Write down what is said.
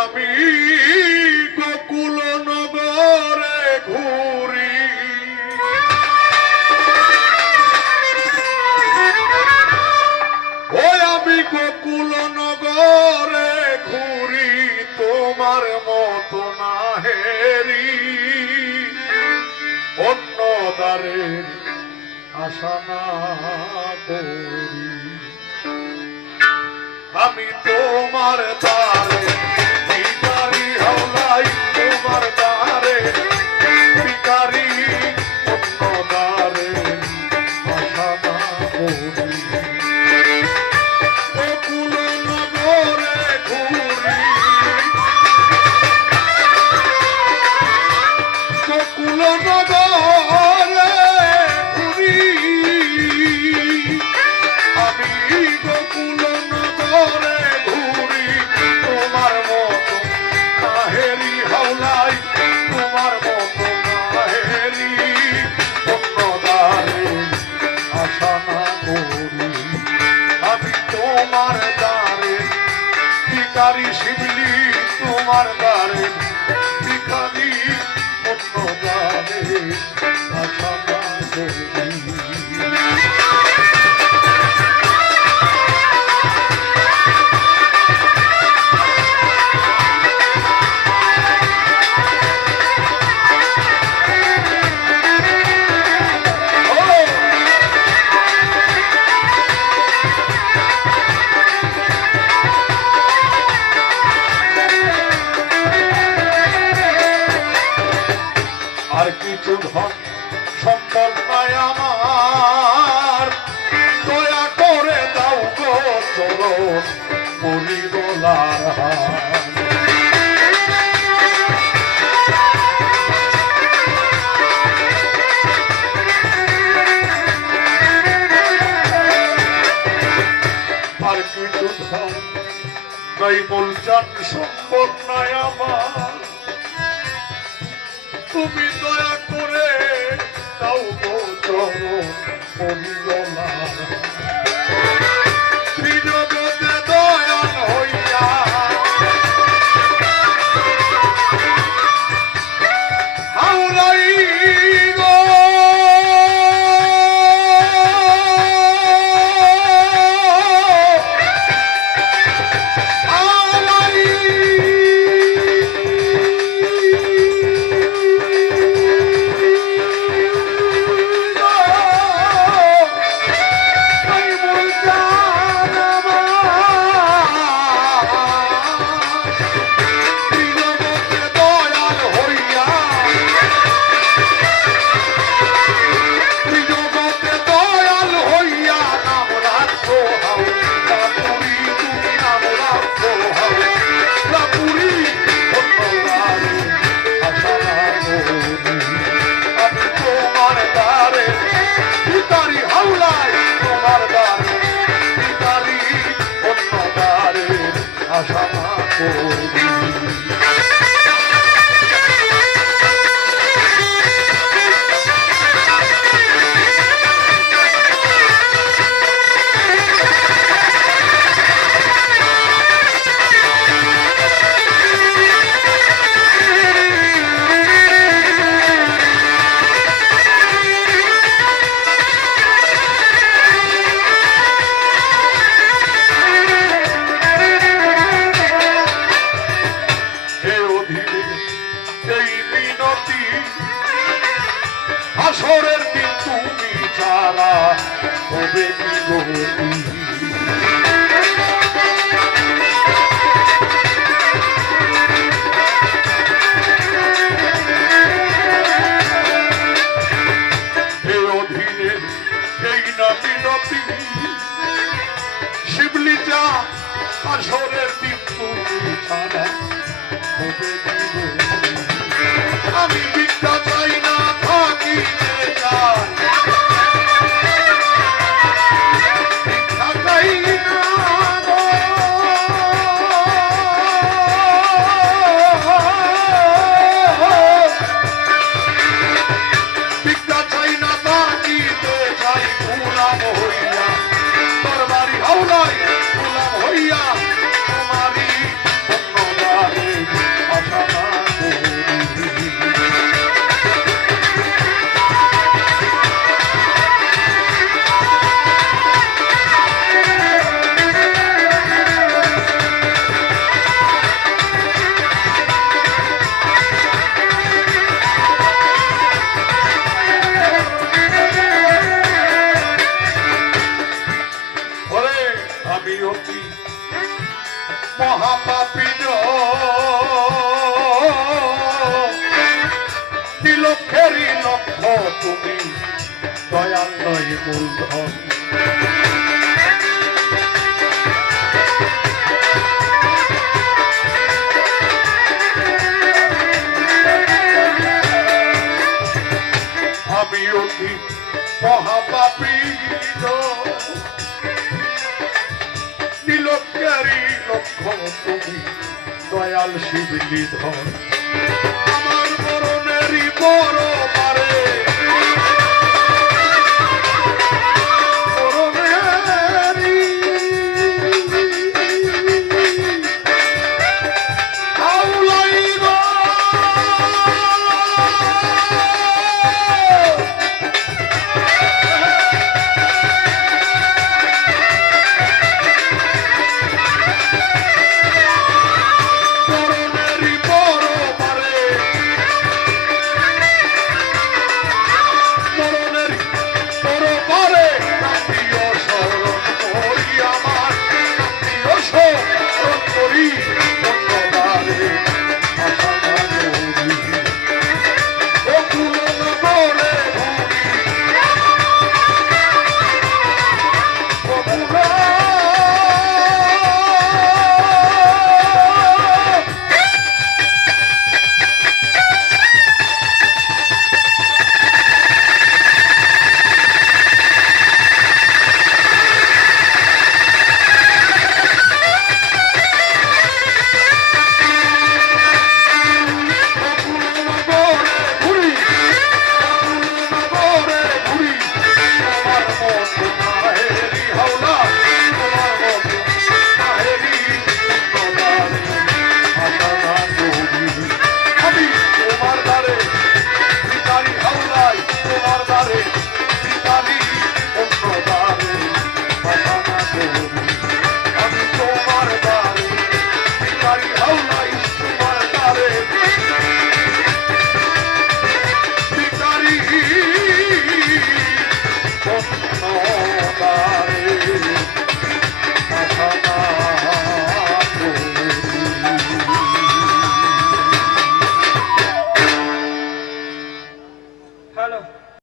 আমি গোকুল নগরে ঘুরি। ওই আমি গোকুল নগরে ঘুরি, তোমার মতো না হেরি। অন্য দ্বারের আশা না করি। আমি তোমার দ্বারে তোমার দ্বারে ভিকারি শিবলি তোমার দ্বারে। আর কিছু ধন সম্পদ আমার। দয়া করে দাও গো চরণ পুরি দোলার বলছেন সম্পদ নাই আমার। তুমি দয়া করে যা আসরের দিন তুমি ছাড়া মূলধন আমি অতি মহাপাপীজ নীলকারী লক্ষ্য তুমি দয়াল শিবলি ধন